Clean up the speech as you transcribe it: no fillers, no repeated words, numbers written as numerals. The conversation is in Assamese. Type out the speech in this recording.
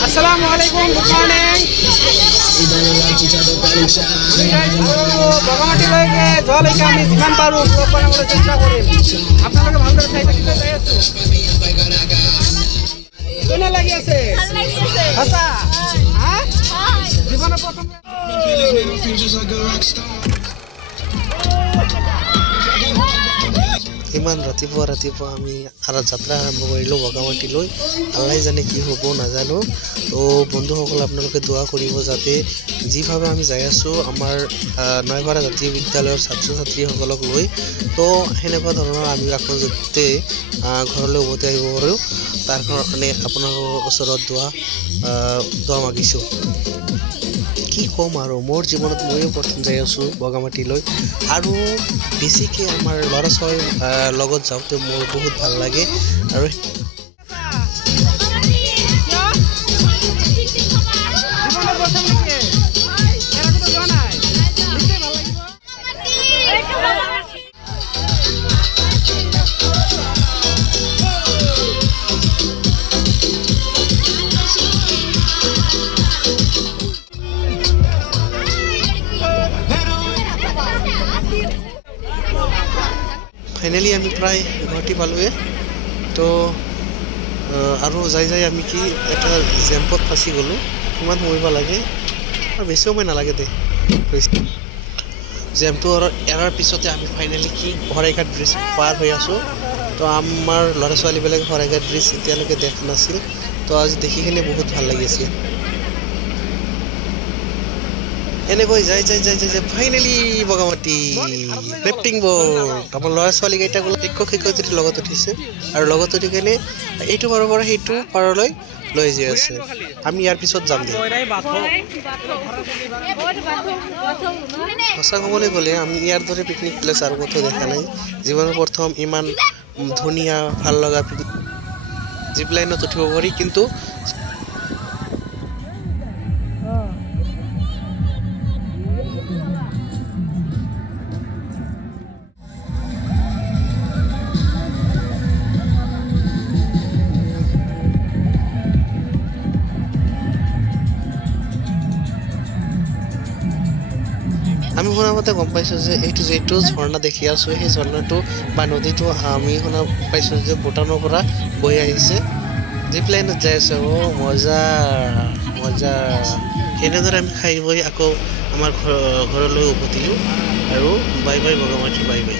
Assalamualaikum, good morning. বগামাটি লয়কে জলৈকে আমি যিমান পাৰোঁ ব্লগ বনাবলৈ চেষ্টা কৰিম। আপোনালোকে ভালদৰে চাই থাকিব যাই আছো। কেনে লাগি আছে? সঁচা? হা? জীৱনৰ প্ৰথম ইমান ৰাতিপুৱা আমি আৰু যাত্ৰা আৰম্ভ কৰিলোঁ বগামাটিলৈ। আল্লাই জানে কি হ'ব নাজানো। তো বন্ধুসকল আপোনালোকে দোৱা কৰিব যাতে যিভাৱে আমি যাই আছোঁ আমাৰ নয়পাৰা জাতীয় বিদ্যালয়ৰ ছাত্ৰ ছাত্ৰীসকলক লৈ, তো সেনেকুৱা ধৰণৰ আমি আকৌ যাতে ঘৰলৈ উভতি আহিব পাৰোঁ তাৰ কাৰণে আপোনালোকৰ ওচৰত দোৱা মাগিছোঁ। কি ক'ম আৰু মোৰ জীৱনত ময়ো প্ৰথম যাই আছোঁ বগামাটিলৈ, আৰু বেছিকৈ আমাৰ ল'ৰা ছোৱালীৰ লগত যাওঁতে মোৰ বহুত ভাল লাগে। আৰু ফাইনেলি আমি প্ৰায় গুৱাহাটী পালোঁৱে। তো আৰু যাই আমি কি এটা জেম্পত ফাঁচি গ'লোঁ। কিমান সময় বা লাগে? আৰু বেছি সময় নালাগে দে। জেম্পটো এৰাৰ পিছতে আমি ফাইনেলি কি শৰাইঘাট ব্ৰিজ পাৰ হৈ আছোঁ। তো আমাৰ ল'ৰা ছোৱালীবিলাকে শৰাইঘাট ব্ৰিজ এতিয়ালৈকে দেখা নাছিল, তো আজি দেখি কিনে বহুত ভাল লাগিছে। এনেকৈ যাই ফাইনেলি বগামাটি ৰেফটিং বোট। আমাৰ ল'ৰা ছোৱালীকেইটা শিক্ষক শিক্ষয়িত্ৰীৰ লগত উঠিছে, আৰু লগত উঠি কিনে এইটো পাৰৰ পৰা সেইটো পাৰলৈ লৈ যাই আছে। আমি ইয়াৰ পিছত যাম দে। সঁচা ক'বলৈ গ'লে আমি ইয়াৰ দৰে পিকনিক প্লেচ আৰু ক'তো দেখা নাই। জীৱনৰ প্ৰথম ইমান ধুনীয়া ভাল লগা জিপ লাইনত উঠিব পাৰি, কিন্তু আমি শুনা মতে গম পাইছোঁ যে যিটো ঝৰ্ণা দেখি আছোঁ, সেই ঝৰ্ণাটো বা নদীটো আমি শুনা পাইছোঁ যে ভূটানৰ পৰা বৈ আহিছে। জিপ লাইনত যাই আছে। মজা। এনেদৰে আমি খাই বৈ আকৌ আমাৰ ঘৰলৈ উভতিলোঁ। আৰু bye bye Bogamati, bye bye.